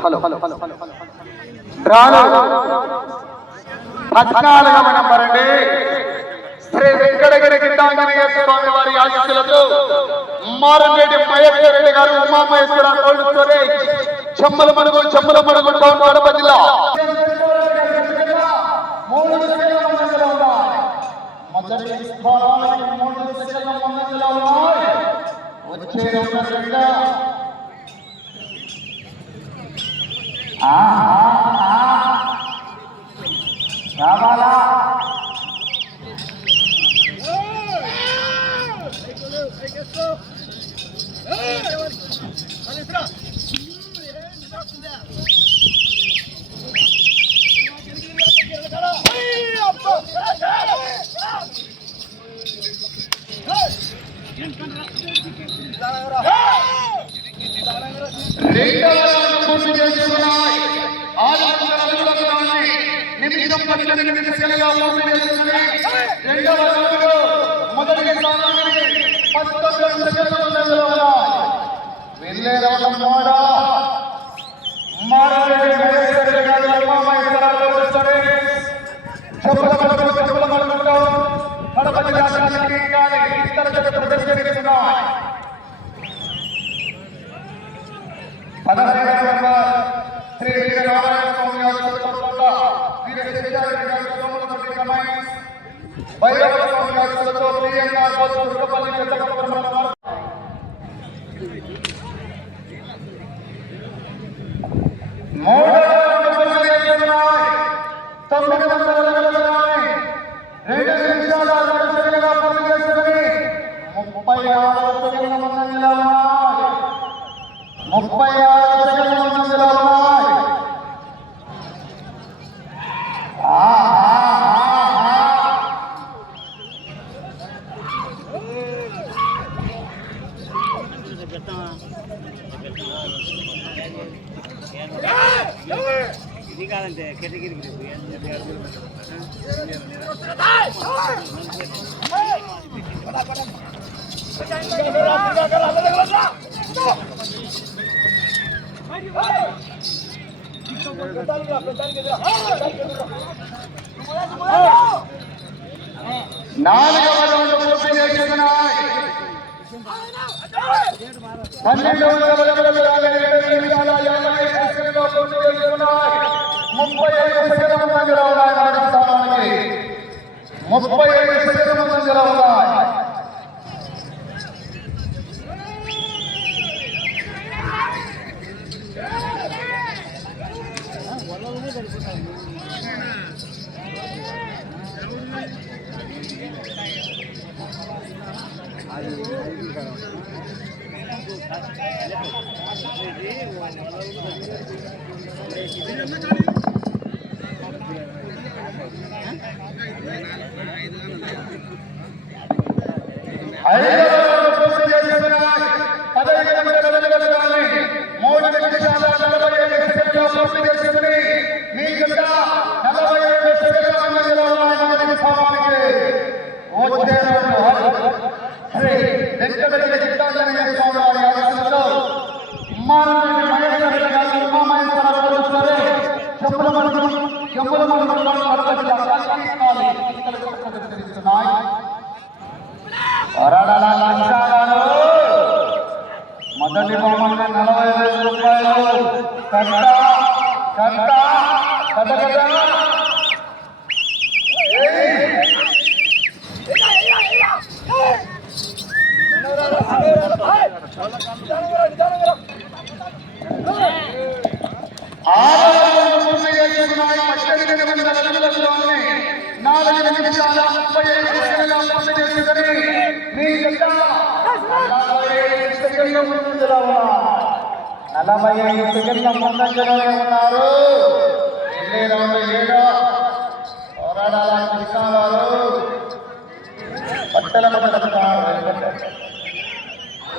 Hello hello hello hello రాను పద్నాలుగవ number అండి శ్రీ వెంకటగిరి గిడ్డాంజనేయ స్వామి వారి ఆశీస్సులతో మారంరెడ్డి మహేశ్వర రెడ్డి గారు ఉమామహేశ్వర కోల్డ్ స్టోరేజ్ చెమ్మల మడుగు చెమ్మల మడుగు టౌన్ కడప జిల్లా మూడు సెకండ్ల ముందంజలో ఉన్నాయి. మొదటి స్థానానికి మూడు సెకండ్ల ముందంజలో ఉన్నాయి. వచ్చే రౌండ్ రెండో. రావాలా పద్దెనిమిది సెకన్లుగా పూర్తి చేసుకున్నాయి. రెండవ రౌండ్లో మొదటి స్థానానికి పంతొమ్మిది సెకన్ల వెళ్ళే రౌండ్ మూడో మారారెడ్డి మహేశ్వర గారు ఉమామహేశ్వర కోరుస్తారు. చెప్పుల మడుగు, చెప్పుల మడుగులో కడప జిల్లా శాసనసభ్యులు కానీ ఇతర జట్టు ప్రదర్శనిస్తున్నాయి. పదహారు నంబర్ శ్రీ వీరనారాయణ స్వామి గారి సోదరుల వీర శివారెడ్డి గారి సోదరుల కమాండ్ భైరవ స్వామి గారి సోదరులు ప్రియంగా బోసు దుర్గపల్లి పెద్దకపురం మండలం మూడవ నంబర్ చేస్తున్నాయి తొమ్మిది వందల నిలబడాలి రెండు నిమిషాల అరవై సెకండ్లుగా పూర్తి చేసుకుని ముప్పై ఆరు సెకండ్ల ముందంజలో ఉన్నాయి ముప్పై ఆరు సెకండ్ల ముందంజలో ఉన్నాయి ఆ, ఆ, ఆ, ఆ. ఇది కాదంటే కేటగిరికి నాలుగవ రౌండ్ పూర్తి చేసుకున్నాయి పన్నెండు వందల నిలబడాలి రెండు నిమిషాల యాభై సెకండ్లలో పూర్తి చేసుకున్నాయి ముప్పై ఐదు సెకండ్ల ముందంజలో ఉన్నాయి నాలుగు స్థానానికి. ముప్పై ఐదు సెకండ్ల ముందంజలో ఉన్నాయి. ఐదవ రౌండ్ పూర్తి చేసుకున్నాయి పదహైదు వందల నిలబడాలి మూడు నిమిషాల నలభై ఐదు సెకండ్లో పూర్తి చేసుకుని మీ జత నలభై ఐదు సెకండ్ల ముందంజలో ఉన్నాయి మొదటి స్థానానికి వచ్చే రౌండ్ శ్రీ వెంకటగిరి గిట్టాంజనేయ స్వామి వారి ఆశీస్సులతో మానవుడి మహేశ్వర రెడ్డి గారు ఉమామహేశ్వర కోరుస్తారు చెప్పుల మడుగు చెప్పుల మడుగులో కడప జిల్లా శాసనసభ్యులు ఇక్కడ ప్రదర్శిస్తున్నాయి వరడల లంచాలను మొదటి బొమ్మలు నలభై వేల రూపాయలు కట్ట కట్ట కట్ట కట్ట ఆరవ పూర్తి చేసుకున్నాయి పద్దెనిమిది వందల నిమిషాల్లోనే నాలుగు నిమిషాల ముప్పై ఐదు సెకండ్ల పూర్తి చేసుకుని మీ జత నలభై ఐదు సెకండ్ల ముందంజలో ఉన్నారు నలభై ఐదు సెకండ్ల ముందంజలోనే ఉన్నారు వెళ్ళే రౌండ్ ఏడో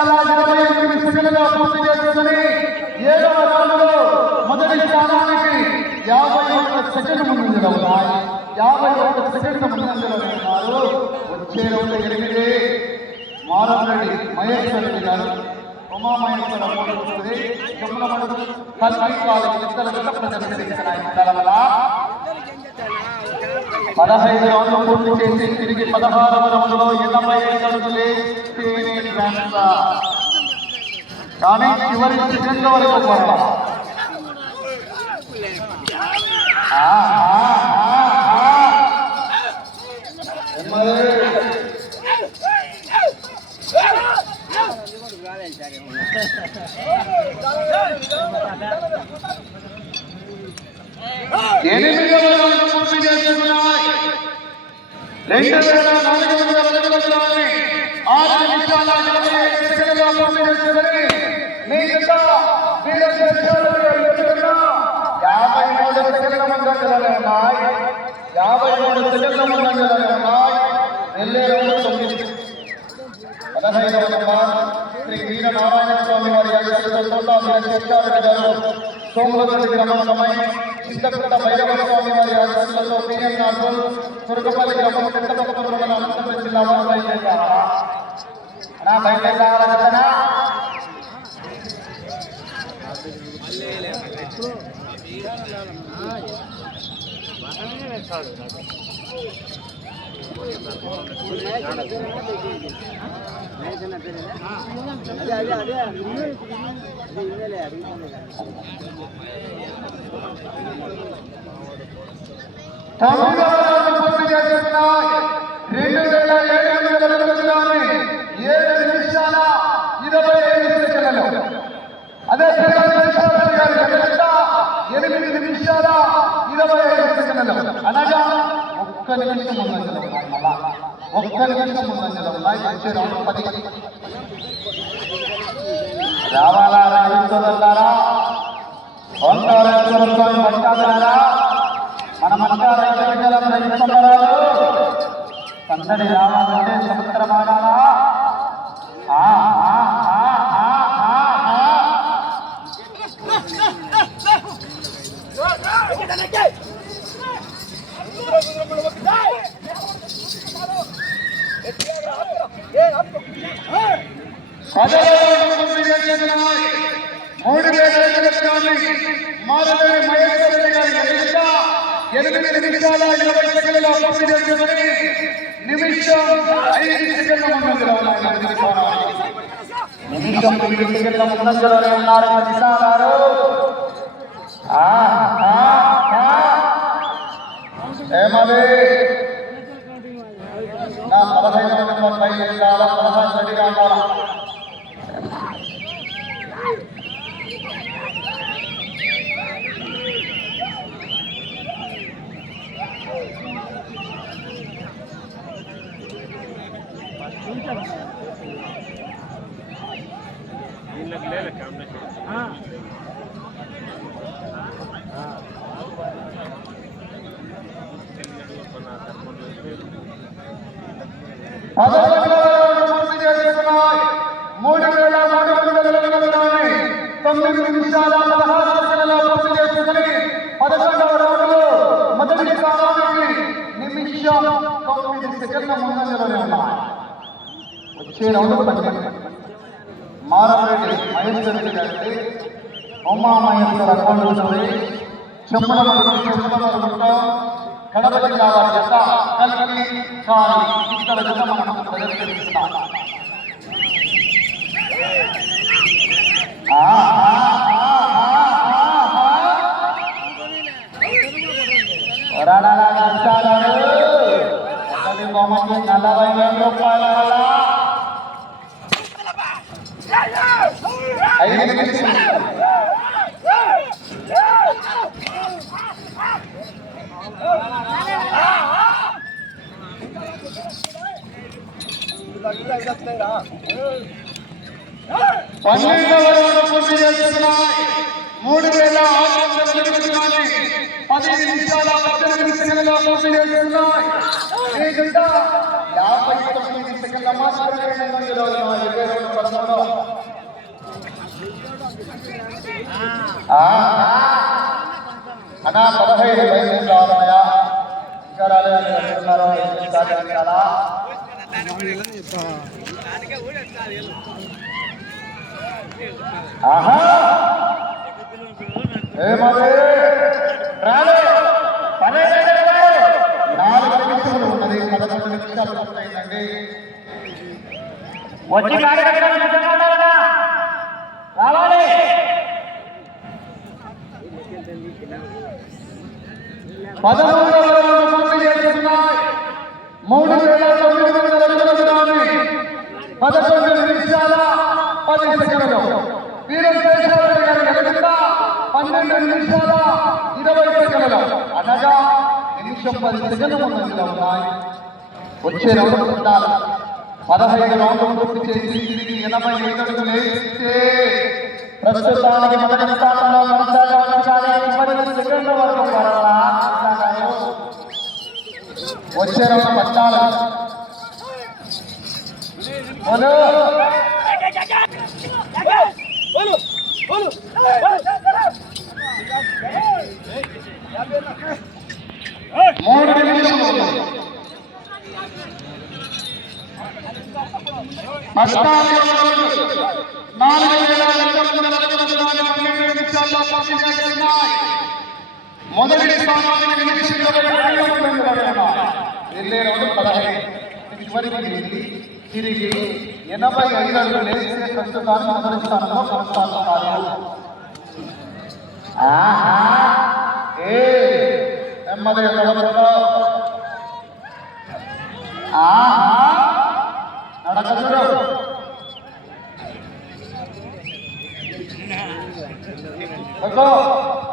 ఐదు ఇరవై ఎనిమిది పూర్తి చేసుకుని ఏడవ రౌండ్లో మొదటి స్థానానికి యాభై ఒక్క సెకండ్ ముందంజలో ఉన్నాయి యాభై ఒక్క సెకండ్ ముందంజలో ఉన్నారు వచ్చే రౌండ్ ఎనిమిది మారంరెడ్డి మహేశ్వర రెడ్డి గారు ఉమామహేశ్వర వస్తుంది జమున కల్పి వాళ్ళకి ఇద్దరు జత పదహైదు రౌండ్లు పూర్తి చేసి తిరిగి పదహారవ రౌండ్లో ఎనభై ఐదు అడుగులే. తేనె ఘనత. కానీ చివరి సెకండ్ వరకు పోరాడాలి. ఆ, ఆ, ఆ, ఆ. ఎమ్మడే. ఎనిమిదవ రౌండ్ పూర్తి చేసుకున్నాయి రెండు వేల నాలుగు వందల అడుగుల దూరాన్ని ఆరు నిమిషాల నలభై ఐదు సెకండ్లలో పూర్తి చేసుకుని మిగతా వీర శ్రేష్ఠులు యాభై మూడు సెకండ్ల ముందంజలో ఉన్నాయి యాభై మూడు సెకండ్ల ముందంజలో ఉన్నాయి వెళ్ళే తొమ్మిది పదహైదవ నంబర్ శ్రీ వీర స్వామి వారి అధ్యక్షతతో తోట చింతకుంట భైరవ స్వామి వారి తురుకపల్లి గ్రామం జిల్లా వారు బయలుదేరారా అన్నా బయలుదేరారా కదనా అదే అదే అదే అదే ఎనిమిది నిమిషాల ఇరవై ఐదు సెకండ్లు. అనగా ఒక్క నిమిషం ముందంజలో ఒక్క నిమిషం ముందంజలో వచ్చే రౌండ్ పది. రావాలా రాజేశ్వరులారా మనమంతా రైతు బిడ్డలం సందడి రావాలంటే మూడు వేల ఐదు లక్షలని మారువేలి మహేశ్వర రెడ్డి గారి ఎదురుగా ఎనిమిది నిమిషాల ఇరవై సెకండ్ల పూర్తి చేసుకుని నిమిషం ఐదు సెకండ్ల ముందంజలో ఉన్నాయి మొదటి స్థానానికి. నిమిషం ఐదు సెకండ్ల ముందంజలోనే ఉన్నారు ప్రతిసారారు ఆ, ఆ, ఆ. ఏమది నా పదహైదు నెంబర్ పై చాలా పదహారు రెడ్డిగా ఉండాలా పదకొండవ రౌండ్ పూర్తి చేసుకున్నాయి. మూడు వేల మూడు వందల అడుగులని తొమ్మిది నిమిషాల పదహారు సెకండ్లలో పూర్తి చేసుకుని పదకొండవ రౌండ్లో మొదటి స్థానానికి నిమిషం తొమ్మిది సెకండ్ల ముందంజలోనే ఉన్నాయి వచ్చే రౌండ్ పన్నెండు మారారెడ్డి మహేశ్వర రెడ్డి గారికి ఉమా మహేశ్వర అకౌంట్ చెమ్మల చెమ్మల కడప జిల్లా జత కలిపి కాలి. ఇక్కడ జత మనం ప్రదర్శిస్తాం. ఆ, ఆ, ఆ. వరాడాలా నచ్చాడాడు. ఒకటి బొమ్మకి నలభై వేల రూపాయల వల్ల ఐదు నిమిషాలు పన్నెండవ రౌండ్ పూర్తి చేస్తున్నాయి మూడు వేల ఆరు వందల ఎనిమిది పది నిమిషాల పద్దెనిమిది సెకండ్ల పూర్తి చేస్తున్నాయి ఈ యాభై తొమ్మిది సెకండ్ల మాత్రమే ఇరవై రెండు పదమూడు అన్నా పదహైదు బయలు ఇంకా రాలేదు అంటున్నారు ఆహా! నాలుగు నిమిషాలు ఉన్నది. పదకొండు నిమిషాలు పూర్తయిందండి. వచ్చి రావాలి! పదమూడు నిమిషాల ఇరవై సెకండ్ల అనగా నిమిషం పది సెకండ్ల ముందంజలో ఉన్నాయి వచ్చే రౌండ్ ఉండాలి. పదహైదు రౌండ్లు పూర్తి చేసి తిరిగి ఎనభై ఐదు అడుగులు వేస్తే ప్రస్తుతానికి మొదటి స్థానంలో సెకండ్ల వరకు వచ్చే రౌండ్ పట్టాలి రౌండ్ పదహైదు చివరికి తిరిగి తిరిగి ఎనభై ఐదు అడుగులు లేస్తే ప్రస్తుతానికి మొదటి స్థానంలో కొనసాగుతారు ఆహా ఏ నెమ్మదిగా నడవడంలో ఆహా నడక చూడు వద్దు. రావాలన్నా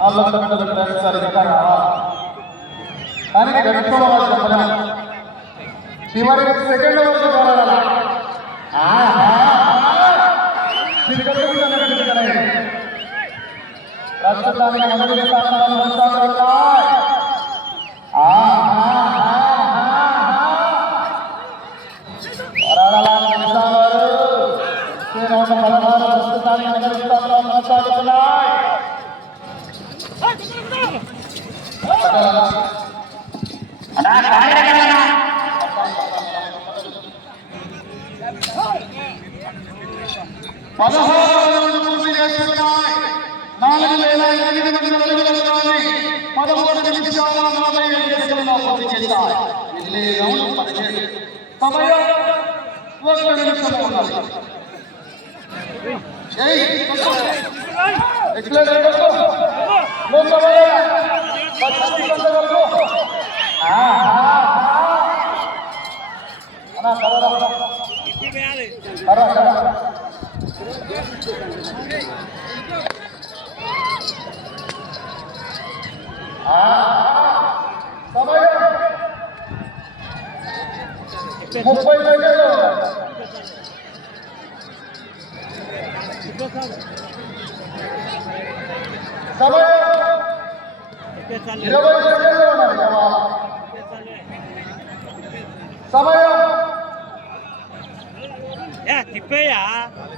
అల్లం తక్కువ ప్రయత్నిస్తారు కానీ చివరి సెకండ్ వరకు పోరాడాలి. ప్రస్తుతానికి మొదటి స్థానంలో కొనసాగుతున్నాయి. పోరాడాలని నిమిషాలు. వచ్చే రౌండ్ పదహారు ప్రస్తుతానికి మొదటి స్థానంలో కొనసాగుతున్నాయి. అన్నా కార్యక్రమం పదహారు రౌండ్లు పూర్తి చేస్తున్నాయి. నాలుగు వేల ఎనిమిది వందల అడుగుల దూరాన్ని పదమూడు నిమిషాల నలభై ఐదు సెకండ్లలో పూర్తి చేశాయి. రౌండ్ పదిహేడు. సమయం ఒక నిమిషం ఉన్నది. ఏయ్, కొట్టు. ఎక్సలెంట్ కొట్టు. లోపలే. పచ్చి సెకండ్ల వరకు. ఆహా. అన్నా, కర్ర రా. కర్ర, కర్ర. సమయం ముప్పై సెకండ్లు సమయం ఇరవై సెకండ్లు ఉన్నది జవాబు. సమయం తిప్పేయా పది సెకండ్లు ఉన్నది కాకాలన్న. పూర్తయింది కొనసాగడం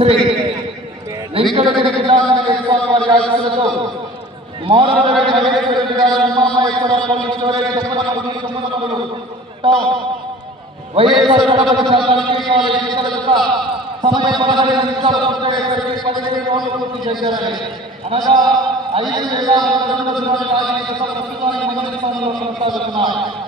శ్రీ వెంకటగిరి విధానాన్ని ఆశీస్సులతో మారుతి మహేశ్వరి గారు అమ్మమ్మ ఇక్కడ పల్లి చెప్పనప్పుడు టౌన్ వైఎస్ఆర్ కడప జిల్లాకి సమయ పదహైదు నిమిషాలు పదిహేను రోజులు పూర్తి చేశారని. అనగా ఐదు వేల రెండు వందల ప్రస్తుతానికి మొదటి స్థానంలో కొనసాగుతున్నారు.